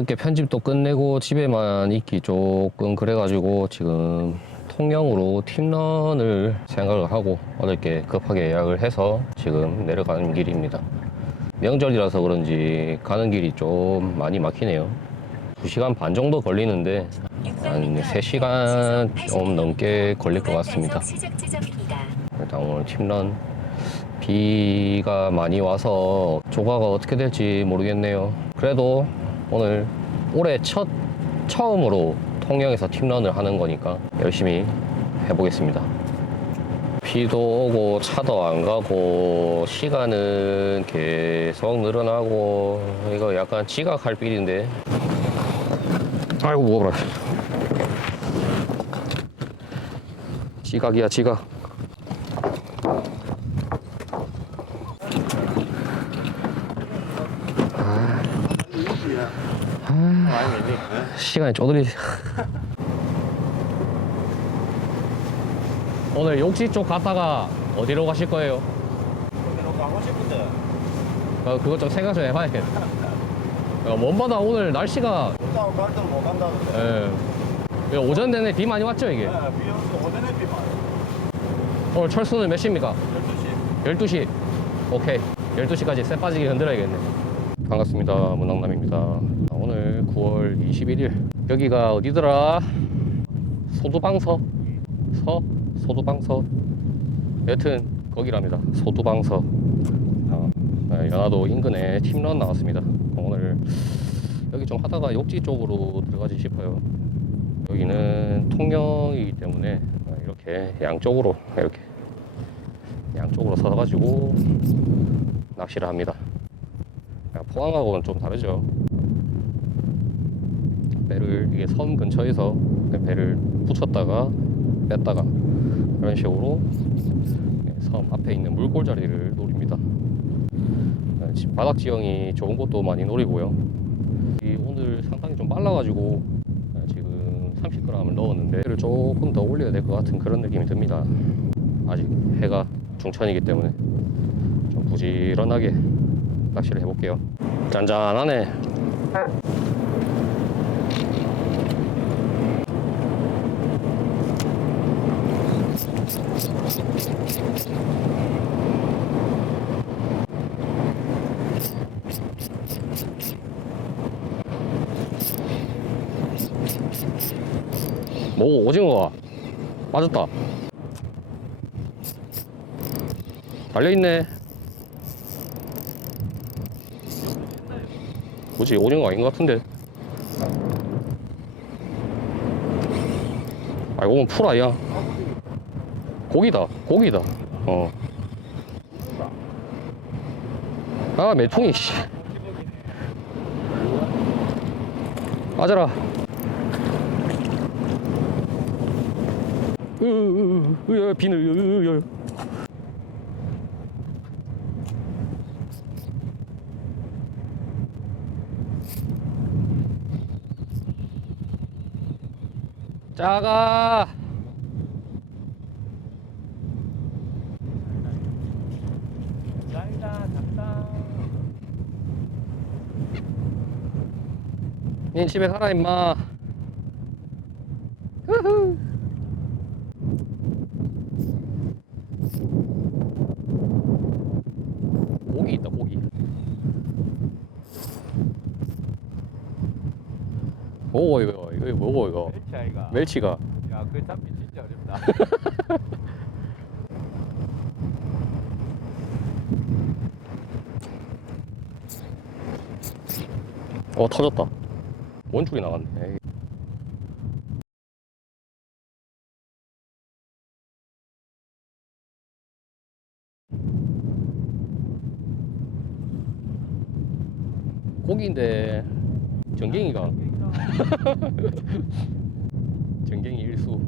어저께 편집도 끝내고 집에만 있기 조금 그래가지고 지금 통영으로 팀런을 생각을 하고 어저께 급하게 예약을 해서 지금 내려가는 길입니다. 명절이라서 그런지 가는 길이 좀 많이 막히네요. 2시간 반 정도 걸리는데 한 3시간 좀 넘게 걸릴 것 같습니다. 일단 오늘 팀런 비가 많이 와서 조과가 어떻게 될지 모르겠네요. 그래도 오늘 올해 첫 처음으로 통영에서 팀런을 하는 거니까 열심히 해보겠습니다. 비도 오고 차도 안 가고 시간은 계속 늘어나고 이거 약간 지각할 빌인데. 아이고 무거워라 지각이야 지각 시간이 쪼들이 오늘 욕지 쪽 갔다가 어디로 가실 거예요? 그대로 가고 싶은데? 어, 그것 좀 생각 좀 해봐야겠다 어, 먼바다 오늘 날씨가 일단 갈 때는 못 간다는데 예, 오전 내내 비 많이 왔죠 이게? 네, 비 오는데 오전에 비 많이 오늘 철수는 몇 시입니까? 12시. 12시. 오케이. 12시까지 쇠 빠지게 흔들어야겠네. 반갑습니다 문학남입니다 9월 21일 여기가 어디더라? 소두방서 서? 소두방서? 여튼 거기랍니다. 소두방서. 어, 네, 연화도 인근에 팀런 나왔습니다. 오늘 여기 좀 하다가 욕지 쪽으로 들어가지 싶어요. 여기는 통영이기 때문에 어, 이렇게 양쪽으로 이렇게 양쪽으로 서가지고 낚시를 합니다. 포항하고는 좀 다르죠. 이게 섬 근처에서 배를 붙였다가 뺐다가 그런 식으로 섬 앞에 있는 물골 자리를 노립니다. 네, 지- 바닥 지형이 좋은 곳도 많이 노리고요. 이 오늘 상당히 좀 빨라가지고 네, 지금 30g을 넣었는데 배를 조금 더 올려야 될 것 같은 그런 느낌이 듭니다. 아직 해가 중천이기 때문에 좀 부지런하게 낚시를 해볼게요. 짠짠하네. 뭐 오징어가 빠졌다. 달려있네. 뭐지, 오징어 아닌 것 같은데. 아, 이건 풀 아니야. 고기다, 고기다. 어. 아, 매풍이, 씨. 맞아라. 으, 으, 으, 으, 비늘, 으, 으, 으. 작아. 작다 작다. 니 집에 가라 임마. 후후. 고기 있다 고기. 뭐고 이거 이거 뭐고 이거 멸치 아이가 멸치가 야 그 잡기 진짜 어렵다 어 터졌다. 원줄이 나갔네. 에이. 고기인데 전갱이가 전갱이 일수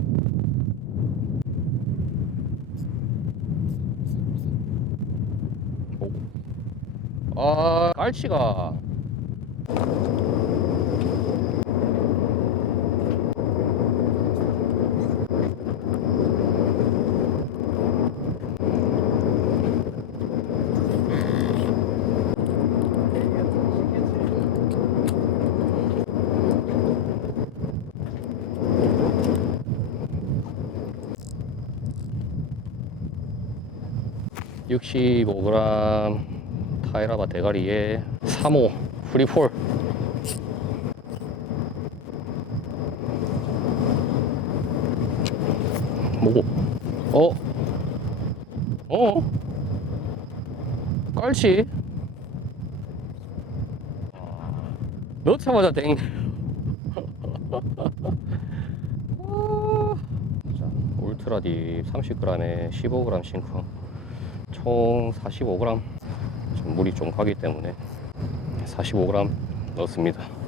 오. 아 깔치가 65g 타이라바 대가리에 3호 프리폴 뭐고? 어? 어? 깔치? 넣자마자 땡. 아. 자, 울트라딥 30g에 15g 싱크 총 45g 좀 물이 좀 가기 때문에 45g 넣습니다.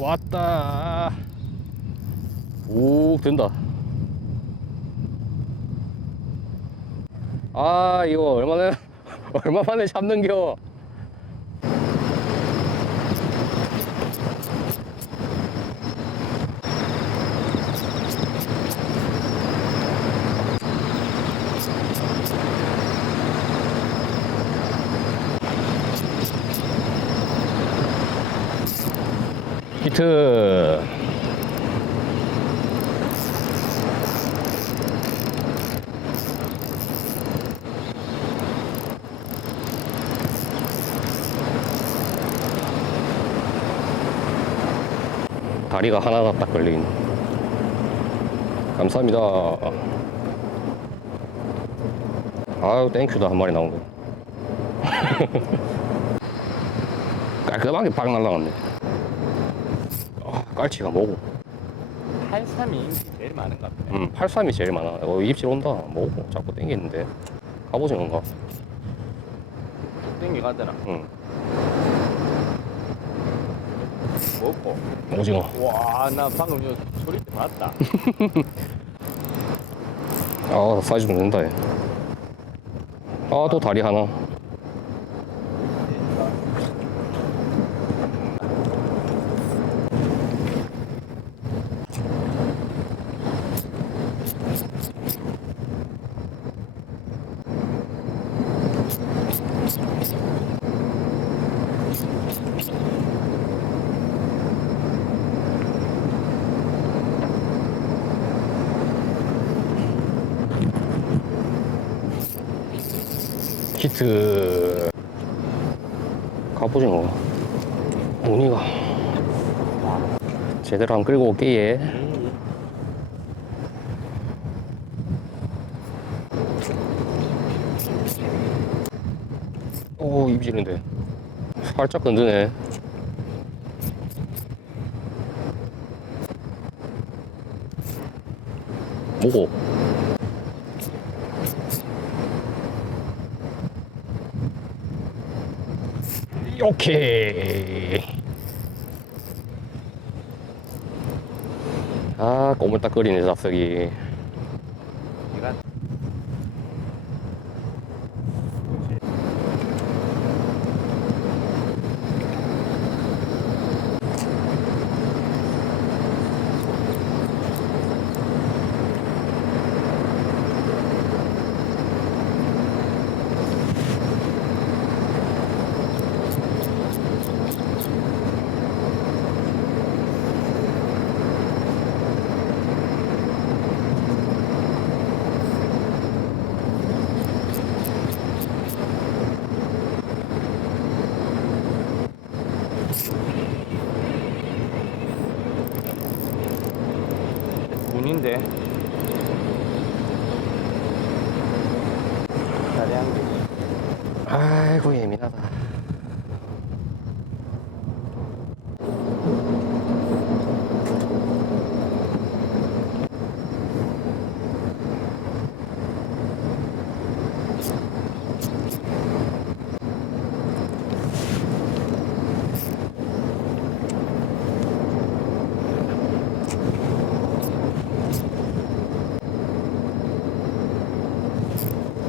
왔다. 오, 된다. 아, 이거 얼마나, 얼마 만에 잡는겨. 히트. 다리가 하나가 딱 걸린. 감사합니다. 아유, 땡큐다. 한 마리 나온 거. 깔끔하게 팍 날라갔네. 아, 깔치가 뭐고? 83이 인기 제일 많은 것 같아. 음, 83이 제일 많아. 어, 입질 온다. 뭐고? 자꾸 땡기는데. 갑오징어인가? 땡기 가더라. 응. 먹고. 오징어. 와, 나 방금 요 소리 때 봤다. 아, 사이즈 좀 된다, 얘. 아, 또 다리 하나. 히트. 갑오징어. 무늬가. 제대로 안 끌고 올게, 얘. 오, 입질인데. 살짝 건드네. 뭐고? 오케이. 아, 꼬물딱거리네, 잡석이.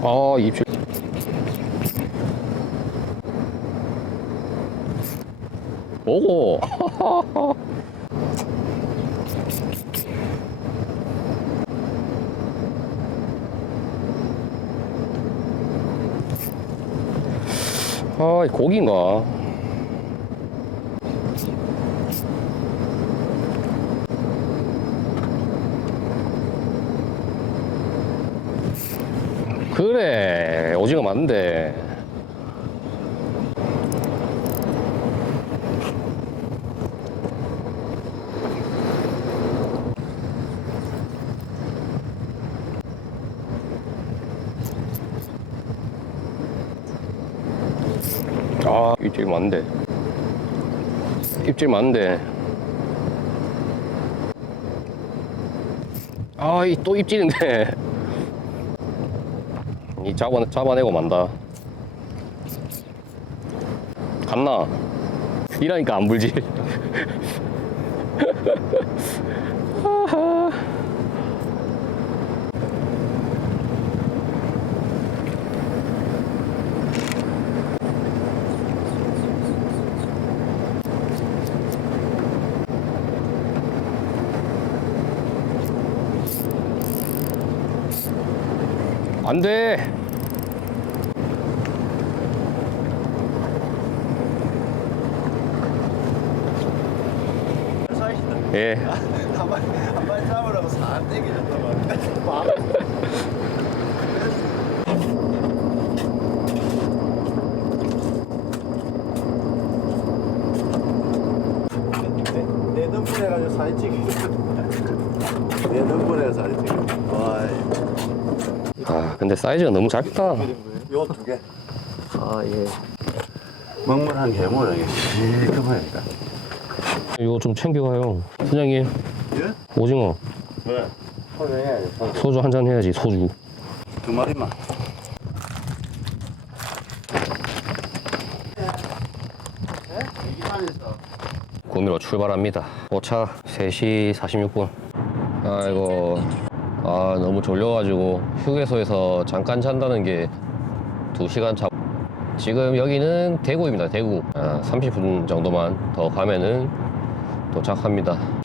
아, 입질. 뭐고? 아, 이 고기인가? 그래, 오징어 맞는데. 아, 입질 많은데. 입질 많은데. 아, 이 또 입질인데. 이 잡아, 잡아내고 만다. 갔나? 이라니까 안 불지. 아하. 안 돼. 사이즈다. 예. 한발 한발 잡으라고 살 땡기셨단 말이야. 내, 내 덕분에 가지고 사진 찍히고 내 덕분에 사진 와 아, 근데 사이즈가 너무 작다. 요 두 개. 아 예. 먹물한 이게 시큼하니까. 이거 좀 챙겨가요. 사장님, 예? 오징어. 왜? 소중해야지. 소중. 소주 한 잔 해야지, 소주. 두 마리만. 구미로 출발합니다. 오차 3시 46분. 아이고, 아, 너무 졸려가지고 휴게소에서 잠깐 잔다는 게 2시간 차. 지금 여기는 대구입니다, 대구. 아, 30분 정도만 더 가면은 도착합니다.